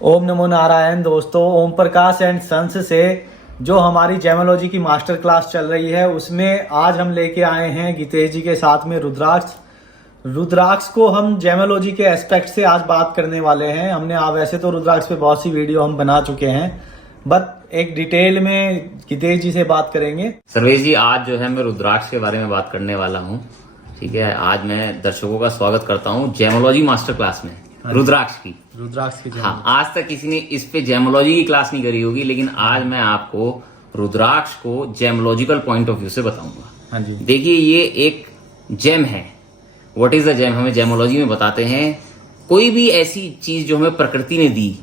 ओम नमो नारायण। दोस्तों, ओम Prakash and sons से जो हमारी जेमोलॉजी की मास्टर क्लास चल रही है उसमें आज हम लेके आए हैं गीतेश जी के साथ में रुद्राक्ष। रुद्राक्ष को हम जेमोलॉजी के एस्पेक्ट से आज बात करने वाले हैं। हमने वैसे तो रुद्राक्ष पे बहुत सी वीडियो हम बना चुके हैं, बट एक डिटेल में गीतेश जी से बात करेंगे। सर्वेश जी, आज जो है मैं रुद्राक्ष के बारे में बात करने वाला हूँ। ठीक है, आज मैं दर्शकों का स्वागत करता हूँ जेमोलॉजी मास्टर क्लास में रुद्राक्ष की। हाँ, आज तक किसी ने इस पे जेमोलॉजी की क्लास नहीं करी होगी, लेकिन आज मैं आपको रुद्राक्ष को जेमोलॉजिकल पॉइंट ऑफ व्यू से बताऊंगा। हाँ जी, देखिए, ये एक जेम है। व्हाट इज द जेम हमें जेमोलॉजी में बताते हैं। कोई भी ऐसी चीज जो हमें प्रकृति ने दी,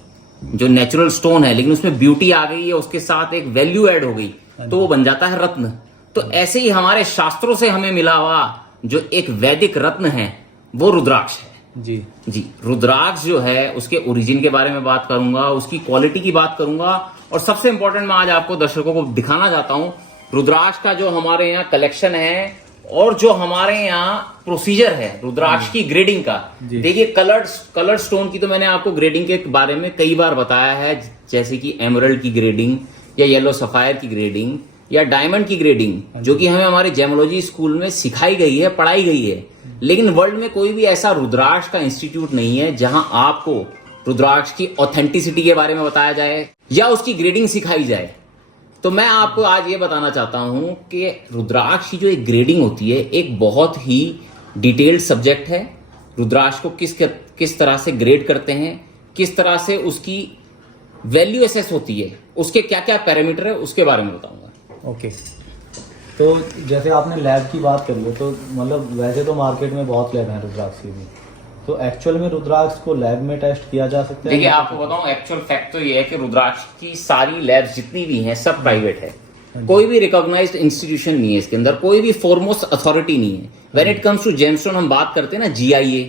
जो नेचुरल स्टोन है, लेकिन उसमें ब्यूटी आ गई है, उसके साथ एक वैल्यू ऐड हो गई, तो वो बन जाता है रत्न। तो ऐसे ही हमारे शास्त्रों से हमें मिला हुआ जो एक वैदिक रत्न है वो रुद्राक्ष है। जी, रुद्राक्ष जो है उसके ओरिजिन के बारे में बात करूंगा, उसकी क्वालिटी की बात करूंगा, और सबसे इंपॉर्टेंट मैं आज आपको दर्शकों को दिखाना चाहता हूं रुद्राक्ष का जो हमारे यहाँ कलेक्शन है और जो हमारे यहाँ प्रोसीजर है रुद्राक्ष की ग्रेडिंग का। देखिए, कलर्ड स्टोन की तो मैंने आपको ग्रेडिंग के बारे में कई बार बताया है, जैसे कि एमरल्ड की ग्रेडिंग या येलो सफायर की ग्रेडिंग या डायमंड की ग्रेडिंग, जो कि हमें हमारे जेमोलॉजी स्कूल में सिखाई गई है, पढ़ाई गई है। लेकिन वर्ल्ड में कोई भी ऐसा रुद्राक्ष का इंस्टीट्यूट नहीं है जहां आपको रुद्राक्ष की ऑथेंटिसिटी के बारे में बताया जाए या उसकी ग्रेडिंग सिखाई जाए। तो मैं आपको आज ये बताना चाहता हूं कि रुद्राक्ष की जो एक ग्रेडिंग होती है एक बहुत ही डिटेल्ड सब्जेक्ट है। रुद्राक्ष को किस तरह से ग्रेड करते हैं, किस तरह से उसकी वैल्यू एसेस होती है, उसके क्या क्या पैरामीटर है, उसके बारे में बताऊंगा। ओके। तो जैसे आपने लैब की बात करी है, तो मतलब वैसे तो मार्केट में बहुत लैब हैं रुद्राक्ष की भी, तो एक्चुअल में रुद्राक्ष को लैब में टेस्ट किया जा सकता है? देखिए, आपको बताऊं, एक्चुअल फैक्ट तो ये है कि रुद्राक्ष की सारी लैब्स जितनी भी हैं सब प्राइवेट है। कोई भी रिकॉग्नाइज्ड इंस्टीट्यूशन नहीं है इसके अंदर, कोई भी फॉरमोस्ट अथॉरिटी नहीं है। When it comes to gemstone हम बात करते हैं ना, GIA,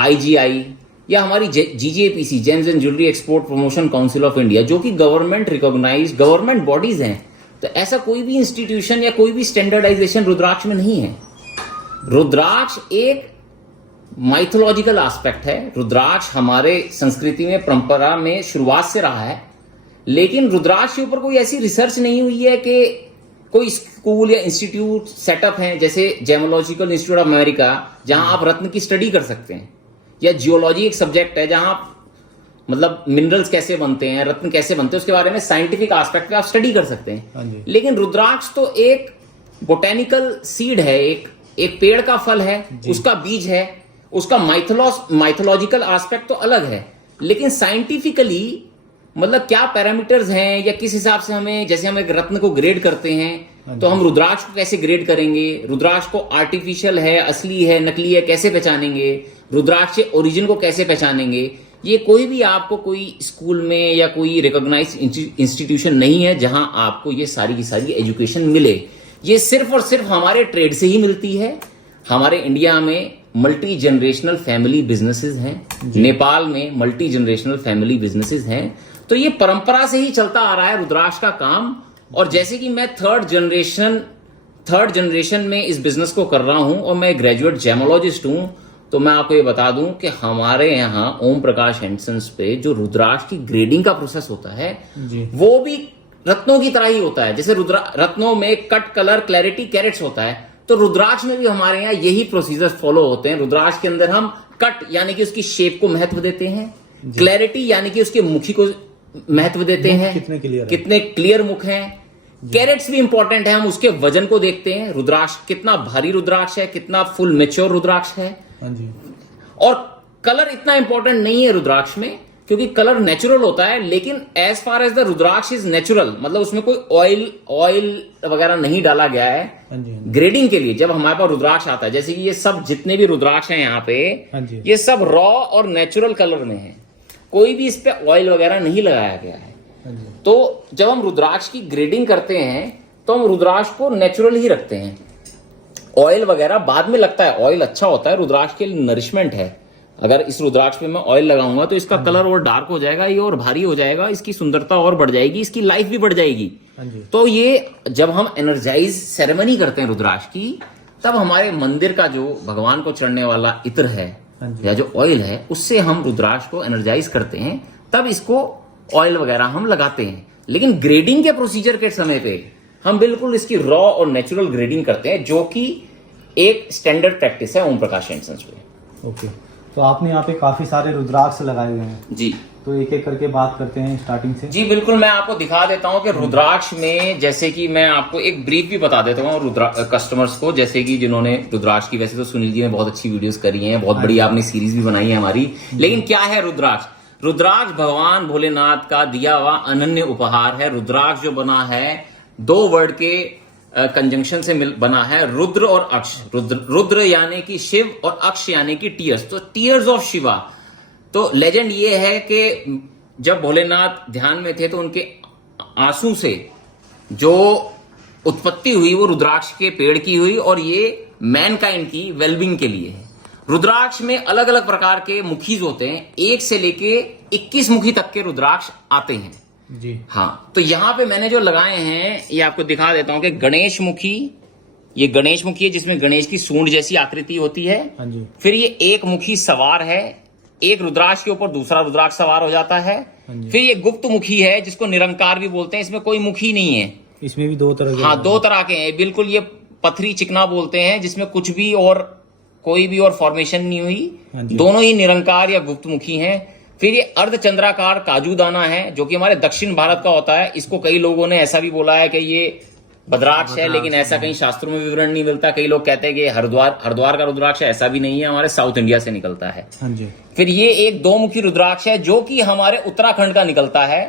IGI या हमारी GJPC, James and jewellery export promotion council of India, जो कि गवर्नमेंट रिकॉग्नाइज्ड गवर्नमेंट बॉडीज हैं, तो ऐसा कोई भी इंस्टीट्यूशन या कोई भी स्टैंडर्डाइजेशन रुद्राक्ष में नहीं है। रुद्राक्ष एक माइथोलॉजिकल एस्पेक्ट है। रुद्राक्ष हमारे संस्कृति में, परंपरा में शुरुआत से रहा है, लेकिन रुद्राक्ष के ऊपर कोई ऐसी रिसर्च नहीं हुई है कि कोई स्कूल या इंस्टीट्यूट सेटअप है, जैसे जेमोलॉजिकल इंस्टीट्यूट ऑफ अमेरिका, जहां आप रत्न की स्टडी कर सकते हैं, या जियोलॉजी एक सब्जेक्ट है जहां आप मतलब मिनरल्स कैसे बनते हैं, रत्न कैसे बनते हैं, उसके बारे में साइंटिफिक एस्पेक्ट पे आप स्टडी कर सकते हैं। लेकिन रुद्राक्ष तो एक बोटेनिकल सीड है, एक पेड़ का फल है, उसका बीज है, उसका माइथोलॉजिकल एस्पेक्ट तो अलग है। लेकिन साइंटिफिकली मतलब क्या पैरामीटर्स हैं या किस हिसाब से हमें, जैसे हम एक रत्न को ग्रेड करते हैं, तो हम रुद्राक्ष को कैसे ग्रेड करेंगे, रुद्राक्ष को आर्टिफिशियल है, असली है, नकली है, कैसे पहचानेंगे, रुद्राक्ष के ओरिजिन को कैसे पहचानेंगे, ये कोई भी आपको कोई स्कूल में या कोई रिकॉग्नाइज्ड इंस्टीट्यूशन नहीं है जहां आपको ये सारी की सारी एजुकेशन मिले। ये सिर्फ और सिर्फ हमारे ट्रेड से ही मिलती है। हमारे इंडिया में मल्टी जनरेशनल फैमिली बिजनेसेस हैं, नेपाल में मल्टी जनरेशनल फैमिली बिजनेसेस हैं, तो ये परंपरा से ही चलता आ रहा है रुद्राक्ष का काम। और जैसे कि मैं थर्ड जनरेशन में इस बिजनेस को कर रहा हूं और मैं ग्रेजुएट जेमोलॉजिस्ट हूं, तो मैं आपको ये बता दूं कि हमारे यहाँ ओम प्रकाश एंड सन्स पे जो रुद्राक्ष की ग्रेडिंग का प्रोसेस होता है वो भी रत्नों की तरह ही होता है। जैसे रत्नों में कट, कलर, क्लैरिटी, कैरेट्स होता है, तो रुद्राक्ष में भी हमारे यहाँ यही प्रोसीजर फॉलो होते हैं। रुद्राक्ष के अंदर हम कट यानी कि उसकी शेप को महत्व देते हैं, क्लैरिटी यानी कि उसके मुखी को महत्व देते हैं, कितने क्लियर मुख हैं, कैरेट्स भी इंपॉर्टेंट है, हम उसके वजन को देखते हैं, रुद्राक्ष कितना भारी रुद्राक्ष है, कितना फुल मेच्योर रुद्राक्ष है। और कलर इतना इंपॉर्टेंट नहीं है रुद्राक्ष में, क्योंकि कलर नेचुरल होता है, लेकिन as far as the rudraksha is natural, मतलब उसमें कोई ऑयल वगैरह नहीं डाला गया है। ग्रेडिंग के लिए जब हमारे पास रुद्राक्ष आता है, जैसे कि ये सब जितने भी रुद्राक्ष हैं यहाँ पे, ये सब रॉ और नेचुरल कलर में है, कोई भी इस पे ऑयल वगैरह नहीं लगाया गया है। तो जब हम रुद्राक्ष की ग्रेडिंग करते हैं तो हम रुद्राक्ष को नेचुरल ही रखते हैं। ऑयल वगैरह बाद में लगता है, ऑयल अच्छा होता है, रुद्राक्ष के लिए नरिशमेंट है। अगर इस रुद्राक्ष पे मैं ऑयल लगाऊंगा तो इसका कलर और डार्क हो जाएगा, ये और भारी हो जाएगा, इसकी सुंदरता और बढ़ जाएगी, इसकी लाइफ भी बढ़ जाएगी। तो ये जब हम एनर्जाइज सेरेमनी करते हैं रुद्राक्ष की, तब हमारे मंदिर का जो भगवान को चढ़ने वाला इत्र है या जो ऑयल है, उससे हम रुद्राक्ष को एनर्जाइज करते हैं, तब इसको ऑयल वगैरह हम लगाते हैं। लेकिन ग्रेडिंग के प्रोसीजर के समय पे हम बिल्कुल इसकी रॉ और नेचुरल ग्रेडिंग करते हैं, जो कि एक स्टैंडर्ड प्रैक्टिस है ओम प्रकाश एंड सन्स में। ओके, तो आपने यहाँ पे काफी सारे रुद्राक्ष लगाए हुए हैं जी, तो एक एक करके बात करते हैं स्टार्टिंग से। जी बिल्कुल, मैं आपको दिखा देता हूं कि रुद्राक्ष में, जैसे कि मैं आपको एक ब्रीफ भी बता देता हूँ कस्टमर्स को, जैसे कि जिन्होंने रुद्राक्ष की, वैसे तो सुनील जी ने बहुत अच्छी वीडियोस करी हैं, बहुत बड़ी आपने सीरीज भी बनाई है हमारी, लेकिन क्या है रुद्राक्ष? रुद्राक्ष भगवान भोलेनाथ का दिया हुआ अनन्य उपहार है। रुद्राक्ष जो बना है 2 वर्ड के कंजंक्शन से बना है, रुद्र और अक्ष। रुद्र यानी कि शिव और अक्ष यानी कि टीयर्स, तो टीयर्स ऑफ शिवा। तो लेजेंड ये है कि जब भोलेनाथ ध्यान में थे तो उनके आंसू से जो उत्पत्ति हुई वो रुद्राक्ष के पेड़ की हुई, और ये मैनकाइंड की वेलबिंग के लिए है। रुद्राक्ष में अलग अलग प्रकार के मुखीज होते हैं, 1 से लेके 21 मुखी तक के रुद्राक्ष आते हैं जी। हाँ, तो यहां पे मैंने जो लगाए हैं ये आपको दिखा देता हूं कि गणेश मुखी, ये गणेश मुखी है जिसमें गणेश की सूंड जैसी आकृति होती है। हाँ जी। फिर ये एक मुखी सवार है, एक रुद्राक्ष के ऊपर दूसरा रुद्राक्ष सवार हो जाता है। फिर ये गुप्त मुखी है जिसको निरंकार भी बोलते हैं, इसमें कोई मुखी नहीं है। इसमें भी 2 तरह के, हाँ 2 तरह के हैं बिल्कुल। ये पथरी चिकना बोलते हैं जिसमें कुछ भी और कोई भी और फॉर्मेशन नहीं हुई, दोनों ही निरंकार या गुप्त मुखी हैं। फिर ये अर्धचंद्राकार काजू दाना है जो कि हमारे दक्षिण भारत का होता है। इसको कई लोगों ने ऐसा भी बोला है कि ये भद्राक्ष है, लेकिन ऐसा कहीं शास्त्रों में विवरण नहीं मिलता। कई लोग कहते हैं कि हरिद्वार का रुद्राक्ष है, ऐसा भी नहीं है, हमारे साउथ इंडिया से निकलता है। हाँ जी। फिर ये एक 2 मुखी रुद्राक्ष है जो कि हमारे उत्तराखंड का निकलता है,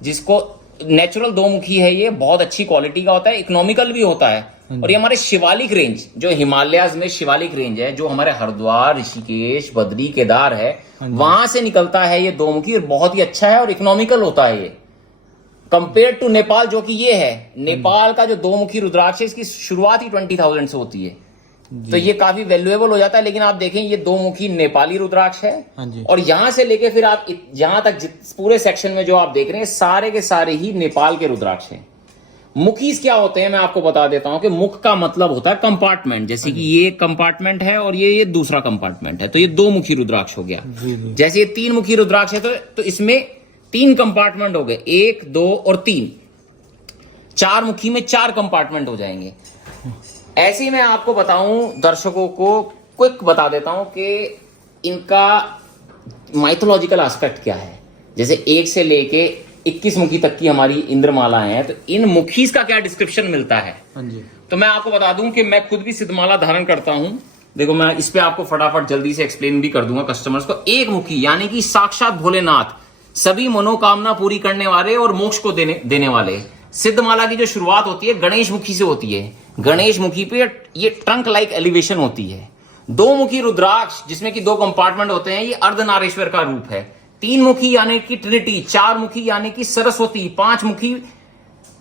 जिसको नेचुरल 2 मुखी है। ये बहुत अच्छी क्वालिटी का होता है, इकोनॉमिकल भी होता है। और ये हमारे शिवालिक रेंज, जो हिमालयाज में शिवालिक रेंज है, जो हमारे हरिद्वार, ऋषिकेश, बद्री, केदार है, वहां से निकलता है ये 2 मुखी, और बहुत ही अच्छा है और इकोनॉमिकल होता है ये कंपेयर टू नेपाल, जो कि ये है। नेपाल का जो 2 मुखी रुद्राक्ष है इसकी शुरुआत ही 20,000 से होती है, तो ये काफी वैल्यूएबल हो जाता है। लेकिन आप देखें ये 2 मुखी नेपाली रुद्राक्ष है। हाँ जी। और यहां से लेके फिर आप जहां तक पूरे सेक्शन में जो आप देख रहे हैं सारे के सारे ही नेपाल के रुद्राक्ष हैं। मुखीज क्या होते हैं मैं आपको बता देता हूं कि मुख का मतलब होता है कंपार्टमेंट, जैसे कि ये कंपार्टमेंट है और ये दूसरा कंपार्टमेंट है, तो ये 2 मुखी रुद्राक्ष हो गया। जैसे ये 3 मुखी रुद्राक्ष है तो इसमें 3 कंपार्टमेंट हो गए, 1, 2 और 3। 4 मुखी में 4 कंपार्टमेंट हो जाएंगे। ऐसे ही मैं आपको बताऊं, दर्शकों को क्विक बता देता हूं कि इनका माइथोलॉजिकल एस्पेक्ट क्या है। जैसे 1 से लेके 21 मुखी तक की हमारी इंद्रमालाएं हैं, तो इन मुखीज का क्या डिस्क्रिप्शन मिलता है। हाँ जी। तो मैं आपको बता दूं कि मैं खुद भी सिद्धमाला धारण करता हूं। देखो मैं इस पे आपको फटाफट जल्दी से एक्सप्लेन भी कर दूंगा कस्टमर्स को। 1 मुखी यानी कि साक्षात भोलेनाथ, सभी मनोकामना पूरी करने वाले और मोक्ष को देने वाले। सिद्धमाला की जो शुरुआत होती है गणेश मुखी से होती है। गणेश मुखी पे ये ट्रंक लाइक एलिवेशन होती है। 2 मुखी रुद्राक्ष जिसमें कि 2 कंपार्टमेंट होते हैं, ये अर्धनारेश्वर का रूप है। 3 मुखी यानी कि ट्रिनिटी, 4 मुखी यानी कि सरस्वती, 5 मुखी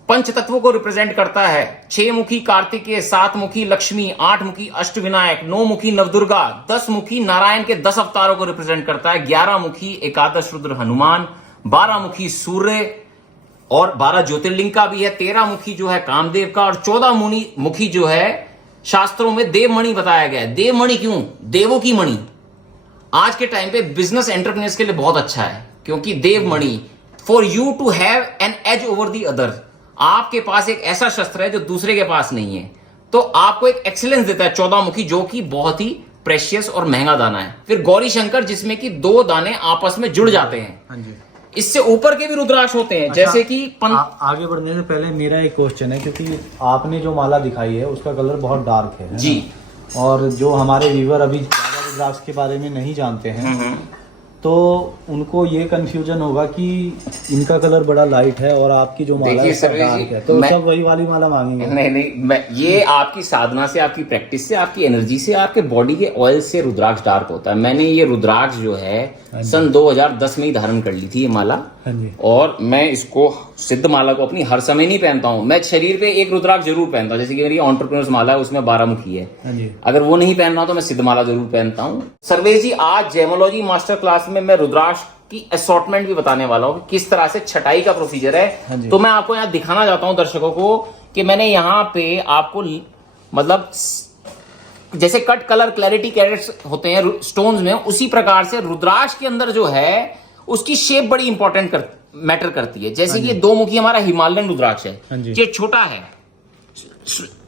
पंच तत्वों को रिप्रेजेंट करता है, 6 मुखी कार्तिकेय, 7 मुखी लक्ष्मी, 8 मुखी अष्टविनायक, 9 मुखी नवदुर्गा, 10 मुखी नारायण के 10 अवतारों को रिप्रेजेंट करता है, 11 मुखी एकादश रुद्र हनुमान, 12 मुखी सूर्य और 12 ज्योतिर्लिंग का भी है, 13 मुखी जो है कामदेव का, और 14 मुखी जो है शास्त्रों में देवमणि बताया गया है। देवमणि क्यों? देवों की मणि। आज के टाइम पे बिजनेस एंटरप्रेन्योर्स के लिए बहुत अच्छा है, क्योंकि Devmani for you to have an edge over the other. आपके पास एक ऐसा शस्त्र है जो दूसरे के पास नहीं है, तो आपको एक एक्सीलेंस देता है 14 मुखी, जो कि बहुत ही प्रेशियस और महंगा दाना है। फिर गौरी शंकर जिसमें कि 2 दाने आपस में जुड़ जाते हैं। हाँ जी। इससे ऊपर के भी रुद्राक्ष होते हैं। अच्छा, जैसे कि आगे बढ़ने से पहले मेरा एक क्वेश्चन है, क्योंकि आपने जो माला दिखाई है उसका कलर बहुत डार्क है जी, और जो हमारे व्यूवर अभी ज्यादा रुद्राक्ष के बारे में नहीं जानते हैं तो उनको ये कंफ्यूजन होगा कि इनका कलर बड़ा लाइट है और आपकी जो माला है डार्क है, तो सब वही वाली माला मांगेंगे। नहीं, ये आपकी साधना से, आपकी प्रैक्टिस से, आपकी एनर्जी से, आपके बॉडी के ऑयल से रुद्राक्ष डार्क होता है। मैंने ये रुद्राक्ष जो है सन 2010 में ही धारण कर ली थी ये माला, और मैं इसको सिद्ध माला को अपनी हर समय नहीं पहनता हूँ। मैं शरीर पे एक रुद्राक्ष जरूर पहनता हूँ, जैसे कि मेरी एंटरप्रेन्योर्स माला है उसमें 12 मुखी है। अगर वो नहीं पहनना तो मैं सिद्ध माला जरूर पहनता हूँ। सर्वेश जी, आज जेमोलॉजी मास्टर क्लास में मैं रुद्राक्ष की असॉर्टमेंट भी बताने वाला हूँ, किस तरह से छटाई का प्रोसीजर है। तो मैं आपको यहाँ दिखाना चाहता हूँ दर्शकों को कि मैंने यहाँ पे आपको मतलब जैसे कट कलर क्लैरिटी कैरेट्स होते हैं स्टोन्स में, उसी प्रकार से रुद्राक्ष के अंदर जो है उसकी शेप बड़ी इंपॉर्टेंट मैटर करती है। जैसे कि ये दो मुखी हमारा हिमालयन रुद्राक्ष है, हाँ जी। ये छोटा है,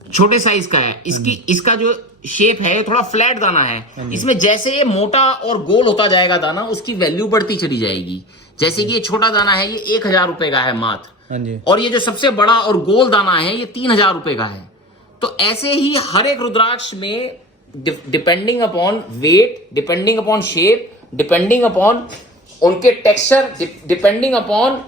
छोटे साइज का है, इसका जो शेप है ये थोड़ा फ्लैट दाना है। इसमें जैसे ये मोटा और गोल होता जाएगा दाना, उसकी वैल्यू बढ़ती चली जाएगी। जैसे कि ये छोटा दाना है, ये 1,000 रुपए का है मात्र, हाँ जी। और ये जो सबसे बड़ा और गोल दाना है ये 3,000 रुपए का है। तो ऐसे ही हर एक रुद्राक्ष में depending upon weight, depending upon shape, depending upon उनके टेक्सचर, डिपेंडिंग अपॉन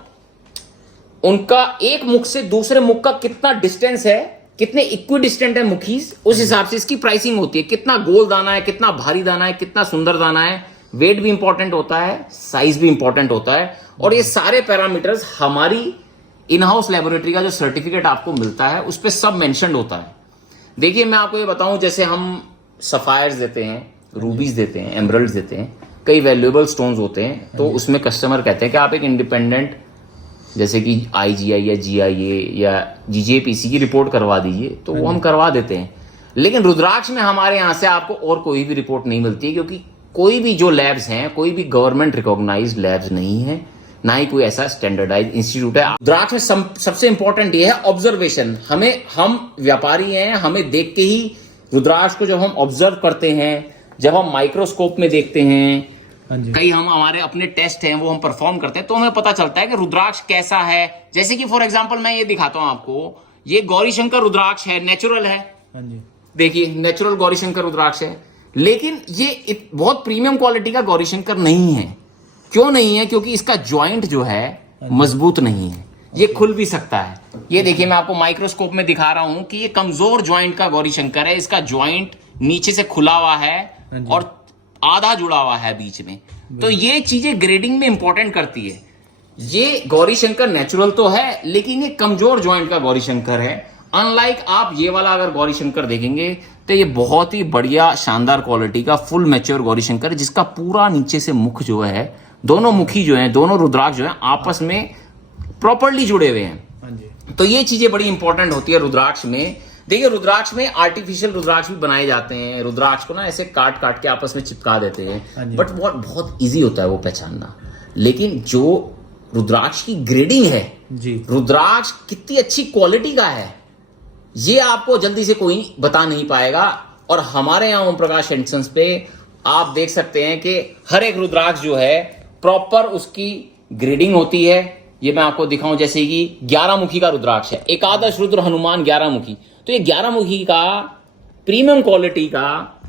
उनका एक मुख से दूसरे मुख का कितना डिस्टेंस है, कितने इक्वी डिस्टेंट है मुखीज, उस हिसाब से इसकी प्राइसिंग होती है। कितना गोल दाना है, कितना भारी दाना है, कितना सुंदर दाना है, वेट भी इंपॉर्टेंट होता है, साइज भी इंपॉर्टेंट होता है। और ये सारे पैरामीटर्स हमारी इन हाउस लेबोरेटरी का जो सर्टिफिकेट आपको मिलता है उस पर सब मेंशन्ड होता है। देखिए मैं आपको ये बताऊं, जैसे हम सफायर्स देते हैं, रूबीज देते हैं, एमरल्ड्स देते हैं, कई वैल्यूएबल स्टोन्स होते हैं, तो उसमें कस्टमर कहते हैं कि आप एक इंडिपेंडेंट जैसे कि IGI या GIA या GJPC की रिपोर्ट करवा दीजिए, तो वो हम करवा देते हैं। लेकिन रुद्राक्ष में हमारे यहाँ से आपको और कोई भी रिपोर्ट नहीं मिलती है, क्योंकि कोई भी जो लैब्स हैं, कोई भी गवर्नमेंट रिकॉग्नाइज्ड लैब्स नहीं है, ना ही कोई ऐसा स्टैंडर्डाइज इंस्टीट्यूट है। रुद्राक्ष में सबसे इंपॉर्टेंट ये है ऑब्जर्वेशन। हम व्यापारी हैं, हमें देख के ही रुद्राक्ष को जब हम ऑब्जर्व करते हैं, जब हम माइक्रोस्कोप में देखते हैं, कई हमारे अपने टेस्ट हैं वो हम परफॉर्म करते हैं, तो हमें पता चलता है कि रुद्राक्ष कैसा है। जैसे कि फॉर एग्जांपल मैं ये दिखाता हूं आपको, ये गौरी शंकर रुद्राक्ष है, नेचुरल है, देखिए नेचुरल गौरी शंकर रुद्राक्ष है। लेकिन ये बहुत प्रीमियम क्वालिटी का गौरी शंकर नहीं है। क्यों नहीं है? क्योंकि इसका ज्वाइंट जो है मजबूत नहीं है, ये खुल भी सकता है। ये देखिए मैं आपको माइक्रोस्कोप में दिखा रहा हूं कि ये कमजोर ज्वाइंट का गौरी शंकर है। इसका ज्वाइंट नीचे से खुला हुआ है और आधा जुड़ा हुआ है बीच में। तो ये चीजें ग्रेडिंग में इंपॉर्टेंट करती है। ये गौरी शंकर नेचुरल तो है, लेकिन ये कमजोर ज्वाइंट का गौरी शंकर है। अनलाइक आप ये वाला अगर गौरी शंकर देखेंगे तो ये बहुत ही बढ़िया शानदार क्वालिटी का फुल मैच्योर गौरी शंकर है, जिसका पूरा नीचे से मुख जो है, दोनों मुखी जो है, दोनों रुद्राक्ष जो है आपस में प्रॉपरली जुड़े हुए हैं। तो ये चीजें बड़ी इंपॉर्टेंट होती है रुद्राक्ष में। देखिए रुद्राक्ष में आर्टिफिशियल रुद्राक्ष भी बनाए जाते हैं। रुद्राक्ष को ना ऐसे काट काट के आपस में चिपका देते हैं, बट बहुत इजी होता है वो पहचानना। लेकिन जो रुद्राक्ष की ग्रेडिंग है जी, रुद्राक्ष कितनी अच्छी क्वालिटी का है, ये आपको जल्दी से कोई बता नहीं पाएगा। और हमारे यहाँ ओम प्रकाश एंड सन्स पे आप देख सकते हैं कि हर एक रुद्राक्ष जो है प्रॉपर उसकी ग्रेडिंग होती है। ये मैं आपको दिखाऊं, जैसे कि 11 मुखी का रुद्राक्ष है, एकादश रुद्र हनुमान 11 मुखी। तो ये 11 मुखी का प्रीमियम क्वालिटी का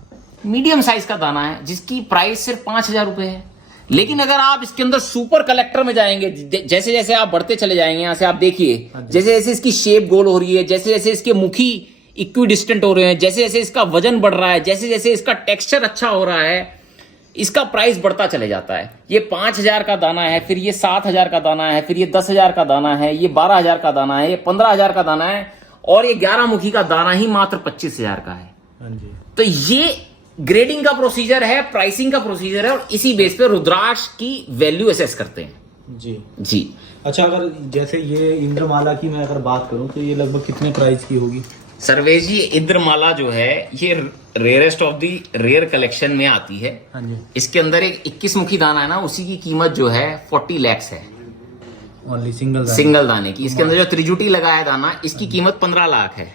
मीडियम साइज का दाना है, जिसकी प्राइस सिर्फ 5,000 रुपए है। लेकिन अगर आप इसके अंदर सुपर कलेक्टर में जाएंगे, जैसे जैसे आप बढ़ते चले जाएंगे, यहां से आप देखिए जैसे जैसे इसकी शेप गोल हो रही है, जैसे जैसे इसके मुखी इक्वी डिस्टेंट हो रहे हैं, जैसे जैसे इसका वजन बढ़ रहा है, जैसे जैसे इसका टेक्सचर अच्छा हो रहा है, इसका प्राइस बढ़ता चले जाता है। ये 5,000 का दाना है, फिर ये 7,000 का दाना है, फिर ये 10,000 का दाना है, ये 12,000 का दाना है, ये 15,000 का दाना है, और ये 11 मुखी का दाना ही मात्र 25,000 का है। तो ये ग्रेडिंग का प्रोसीजर है, प्राइसिंग का प्रोसीजर है, और इसी बेस पे रुद्राक्ष की वैल्यू असेस करते हैं। जी। अच्छा, अगर जैसे ये इंद्रमाला की मैं अगर बात करूं तो ये लगभग कितने प्राइस की होगी? सर्वेश जी, इंद्रमाला जो है ये rarest of the rare collection में आती है। हाँ जी। इसके अंदर एक 21 मुखी दाना है ना, उसी की कीमत जो है 40 लाख है, ओनली सिंगल दाने की। इसके अंदर जो त्रिजुटी लगा है दाना, इसकी कीमत 15 लाख है।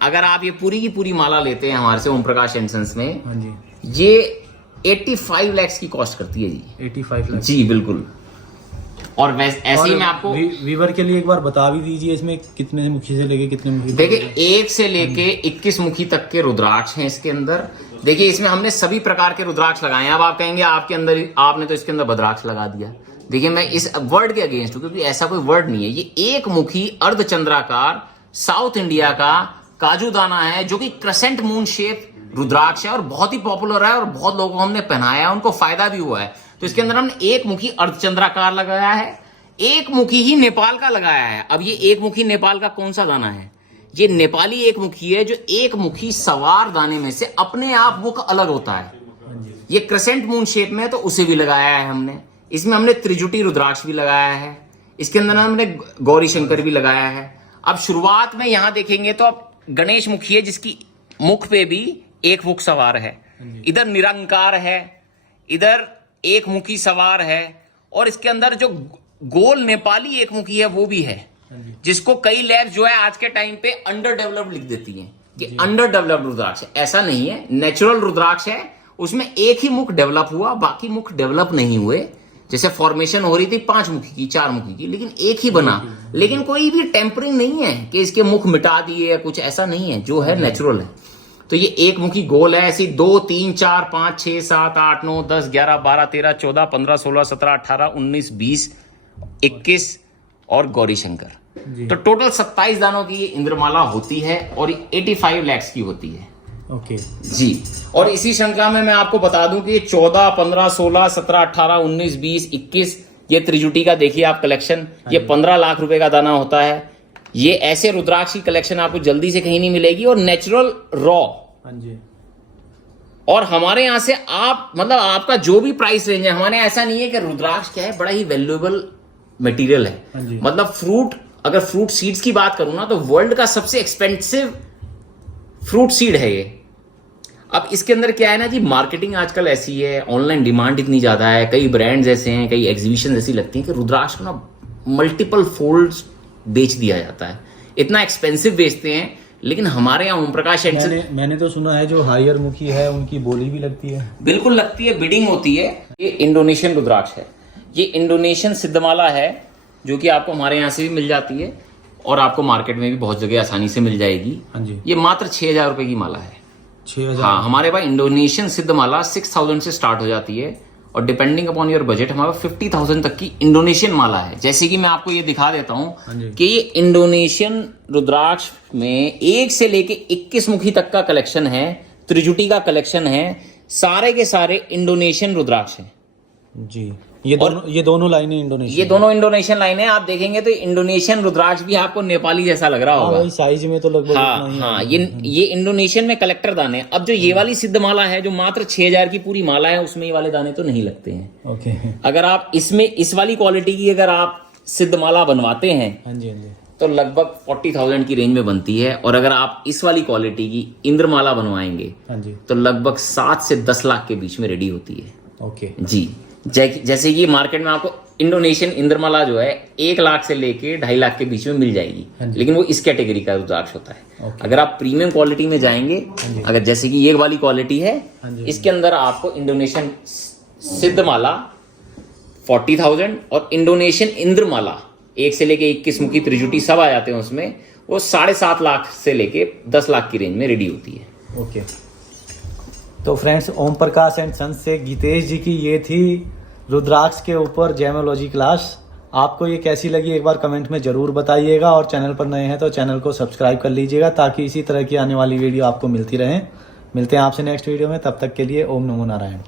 अगर आप ये पूरी की पूरी माला लेते हैं हमारे से ओम प्रकाश एंड सन्स में, हाँ जी, ये 85 लाख की कॉस्ट करती है जी। 85 लाख जी बिल्कुल। और ऐसे ही मैं आपको वीवर के लिए एक बार बता भी दीजिए, इसमें कितने मुखी से लेके कितने मुखी? देखिए 1 से लेके 21 मुखी तक के रुद्राक्ष हैं इसके अंदर। देखिए इसमें हमने सभी प्रकार के रुद्राक्ष लगाए हैं। अब आप कहेंगे आपके अंदर, आपने तो इसके अंदर भद्राक्ष लगा दिया। देखिए मैं इस वर्ड के अगेंस्ट हूं, क्योंकि ऐसा कोई वर्ड नहीं है। ये एक मुखी अर्धचंद्राकार साउथ इंडिया का काजू दाना है, जो कि क्रेसेंट मून शेप रुद्राक्ष है और बहुत ही पॉपुलर है, और बहुत लोगों को हमने पहनाया है, उनको फायदा भी हुआ है। तो इसके अंदर हमने एक मुखी अर्धचंद्राकार लगाया है, एक मुखी ही नेपाल का लगाया है। अब ये एक मुखी नेपाल का कौन सा दाना है? ये नेपाली एक मुखी है, जो एक मुखी सवार दाने में से अपने आप मुख अलग होता है। ये क्रेसेंट मून शेप में है, तो उसे भी लगाया है हमने। इसमें हमने त्रिजुटी रुद्राक्ष भी लगाया है, इसके अंदर हमने गौरी शंकर भी लगाया है। अब शुरुआत में यहां देखेंगे तो अब गणेश मुखी है, जिसकी मुख पे भी एक मुख सवार है, इधर निरंकार है, इधर एक मुखी सवार है, और इसके अंदर जो गोल नेपाली एक मुखी है वो भी है, जिसको कई लैब जो है आज के टाइम पे अंडर डेवलप्ड लिख देती हैं कि अंडर डेवलप्ड रुद्राक्ष है। ऐसा नहीं है, नेचुरल रुद्राक्ष है, उसमें एक ही मुख डेवलप हुआ, बाकी मुख डेवलप नहीं हुए। जैसे फॉर्मेशन हो रही थी 5 मुखी की, 4 मुखी की, लेकिन एक ही बना, लेकिन कोई भी टेम्परिंग नहीं है कि इसके मुख मिटा दिए या कुछ, ऐसा नहीं है, जो है नेचुरल है। तो ये एक मुखी गोल है, ऐसी 2 3 4 5 6 7 8 9 10 11 12 13 14 15 16 17 18 19 20 21 और गौरी शंकर। तो टोटल 27 दानों की ये इंद्रमाला होती है और 85 lakhs की होती है। ओके जी। और इसी श्रृंखला में मैं आपको बता दूं कि 14 15 16 17 18 19 20 21 ये त्रिजुटी का देखिए आप कलेक्शन, ये 15 लाख रुपए का दाना होता है। ये ऐसे रुद्राक्ष की कलेक्शन आपको जल्दी से कहीं नहीं मिलेगी और नेचुरल रॉ। हाँ जी। और हमारे यहां से आप मतलब आपका जो भी प्राइस रेंज है, हमारे यहाँ ऐसा नहीं है कि रुद्राक्ष क्या है, बड़ा ही वैल्यूएबल मटेरियल है। मतलब फ्रूट, अगर फ्रूट सीड्स की बात करूं ना तो वर्ल्ड का सबसे एक्सपेंसिव फ्रूट सीड है ये। अब इसके अंदर क्या है ना जी, मार्केटिंग आजकल ऐसी है, ऑनलाइन डिमांड इतनी ज्यादा है, कई ब्रांड्स ऐसे हैं, कई एग्जीबिशन ऐसी लगती हैं कि रुद्राक्ष को ना मल्टीपल फोल्ड्स बेच दिया जाता है, इतना एक्सपेंसिव बेचते हैं। लेकिन हमारे यहाँ ओम प्रकाश मैंने तो सुना है जो हायर मुखी है उनकी बोली भी लगती है। बिल्कुल लगती है, बिडिंग होती है। ये इंडोनेशियन रुद्राक्ष है, ये इंडोनेशियन सिद्धमाला है, जो कि आपको हमारे यहाँ से भी मिल जाती है और आपको मार्केट में भी बहुत जगह आसानी से मिल जाएगी। हाँ जी। ये मात्र 6,000 रुपए की माला है। 6,000? हाँ, हमारे पास इंडोनेशियन सिद्धमाला 6,000 से स्टार्ट हो जाती है और डिपेंडिंग अपॉन योर बजट हमारे 50,000 तक की इंडोनेशियन माला है। जैसे कि मैं आपको ये दिखा देता हूँ कि ये इंडोनेशियन रुद्राक्ष में 1 से लेके 21 मुखी तक का कलेक्शन है, त्रिजुटी का कलेक्शन है, सारे के सारे इंडोनेशियन रुद्राक्ष हैं जी। ये दोनों लाइनें इंडोनेशियन, ये दोनों इंडोनेशियन लाइनें आप देखेंगे तो इंडोनेशियन रुद्राक्ष भी आपको नेपाली जैसा लग रहा होगा। वही साइज में तो लगभग हाँ हाँ, ये इंडोनेशियन में कलेक्टर दाने। अब जो ये वाली सिद्ध माला है जो मात्र 6,000 की पूरी माला है, उसमें ये वाले दाने तो नहीं लगते हैं। ओके। अगर आप इसमें इस वाली क्वालिटी की अगर आप सिद्ध माला बनवाते हैं, हाँ जी, हाँ जी, तो लगभग 40,000 की रेंज में बनती है। और अगर आप इस वाली क्वालिटी की इंद्रमाला बनवाएंगे, हाँ जी, तो लगभग 7 से 10 लाख के बीच में रेडी होती है। ओके जी। जैसे कि मार्केट में आपको इंडोनेशियन इंद्रमाला जो है 1 लाख से लेके 2.5 लाख के बीच में मिल जाएगी, लेकिन वो इस कैटेगरी का रुद्राक्ष होता है। अगर आप प्रीमियम क्वालिटी में जाएंगे, अगर जैसे कि ये वाली क्वालिटी है, इसके अंदर आपको इंडोनेशियन सिद्धमाला 40,000 और इंडोनेशियन इंद्रमाला 1 से लेके 21 मुखी त्रिजुटी सब आ जाते हैं उसमें, वो 7.5 लाख से लेके 10 लाख की रेंज में रेडी होती है। ओके। तो friends, Om Prakash and sons से गीतेश जी की ये थी रुद्राक्ष के ऊपर जेमोलॉजी क्लास। आपको ये कैसी लगी एक बार कमेंट में जरूर बताइएगा, और चैनल पर नए हैं तो चैनल को सब्सक्राइब कर लीजिएगा ताकि इसी तरह की आने वाली वीडियो आपको मिलती रहे। मिलते हैं आपसे नेक्स्ट वीडियो में, तब तक के लिए ओम नमो नारायण।